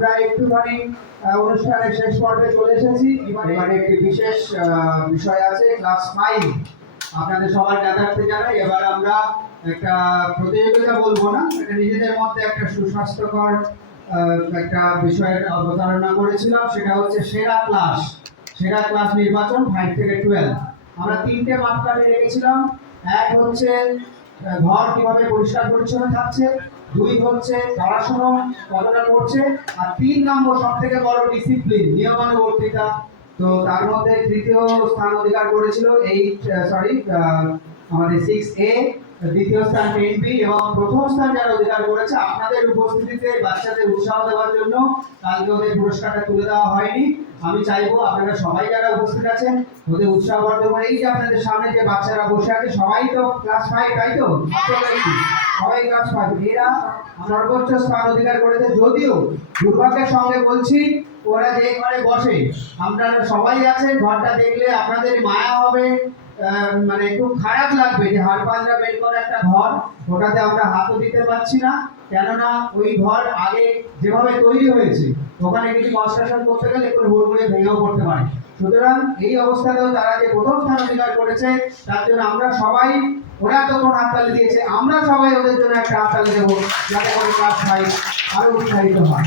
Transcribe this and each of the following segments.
আমরা একটুখানি অনুষ্ঠানের শেষ পর্বে চলে এসেছি। এবারে একটি বিশেষ বিষয় আছে ক্লাস ফাইভ আপনাদের সবার জ্ঞাতার্থে জানাই, এবার আমরা একটা প্রতিযোগিতা বলব না, এটা নিজেদের মধ্যে একটা সুস্বাস্থ্যকর একটা বিষয়ের অবতারণা করেছিলাম, সেটা হচ্ছে সেরা ক্লাস সেরা ক্লাস নির্বাচন ফাইভ থেকে টুয়েলভ আমরা তিনটে মাপকাঠি রেখেছিলাম। এক হচ্ছে ঘর কীভাবে পরিষ্কার পরিচ্ছন্ন থাকছে দুই হচ্ছে পড়াশুনো কতটা করছে আর তিন নম্বর সব থেকে বড় ডিসিপ্লিন নিয়মানুবর্তিতা। তো তার মধ্যে তৃতীয় স্থান অধিকার করেছিল এইট সরি আমাদের সিক্স এ দ্বিতীয় স্থান টেন বি এবং প্রথম স্থান যারা অধিকার করেছে আপনাদের উপস্থিতিতে বাচ্চাদের উৎসাহ দেওয়ার জন্য কালকে ওদের পুরস্কারটা তুলে দেওয়া হয়নি। আমি চাইব আপনারা সবাই যারা উপস্থিত আছেন ওদের উৎসাহ বর্ধমান এই যে আপনাদের সামনে যে বাচ্চারা বসে আছে সবাই তো ক্লাস ফাইভ তাই তো? কি? সবাই কাজ ফাইভ এরা সর্বোচ্চ স্থান অধিকার করেছে। যদিও দুর্ভাগ্যের সঙ্গে বলছি, ওরা যে ঘরে বসে আপনারা সবাই আছেন ঘরটা দেখলে আপনাদের মায়া হবে। মানে একটু খারাপ লাগবে যে হাড় পাঁচরা বের করা একটা ঘর, ওটাতে আমরা হাতও দিতে পারছি না। কেননা ওই ঘর আগে যেভাবে তৈরি হয়েছে, ওখানে কিছু কনস্ট্রাকশন করতে গেলে একটু হুড়মুড়ে ভেঙেও পড়তে পারে। সুতরাং এই অবস্থাতেও তারা যে প্রথম স্থান অধিকার করেছে, তার জন্য আমরা সবাই ওরা তখন হাততালি দিয়েছে, আমরা সবাই ওদের জন্য একটা হাততালি দেবো যাতে করে কাজ ফাইভ আরও উৎসাহিত হয়।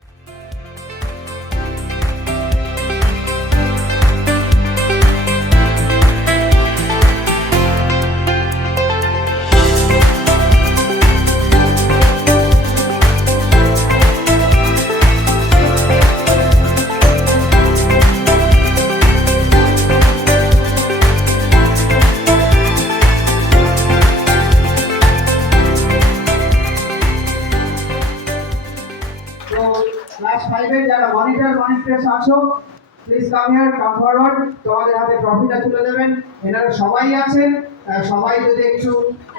Monitors please come here come forward তোমাদের হাতে ট্রফিটা তুলে দেবেন। এনারা সবাই আছেন। সবাই যদি একটু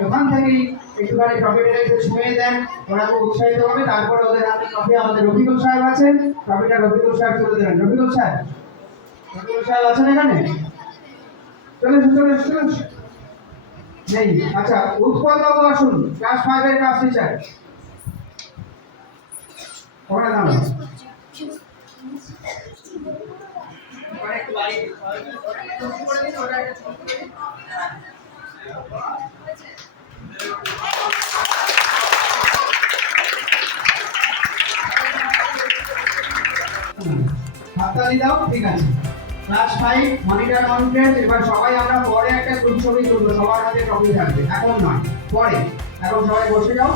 ওখান থেকেই একটুখানি ট্রফিটা একটু ছুঁয়ে দেন, ওরা খুব উৎসাহিত হবে। তারপরে ওদের হাতে ট্রফি আমাদের রফিকুল সাহেব আছেন। ট্রফিটা রফিকুল সাহেব তুলে দেবেন। রফিকুল সাহেব রফিকুল সাহেব আছেন এখানে? চলে চলে নেই। আচ্ছা উৎপল বাবু আসুন। ক্লাস ফাইভের ক্লাস টিচার ওখানে দাঁড়ান। হাততালি দাও, ঠিক আছে। ক্লাস ফাইভ মনিটর মনিটর এবার সবাই আমরা পরে একটা গ্রুপ ছবি তুলবো, সবার হাতে টপিক থাকবে। এখন নয়, পরে। এখন সবাই বসে যাও।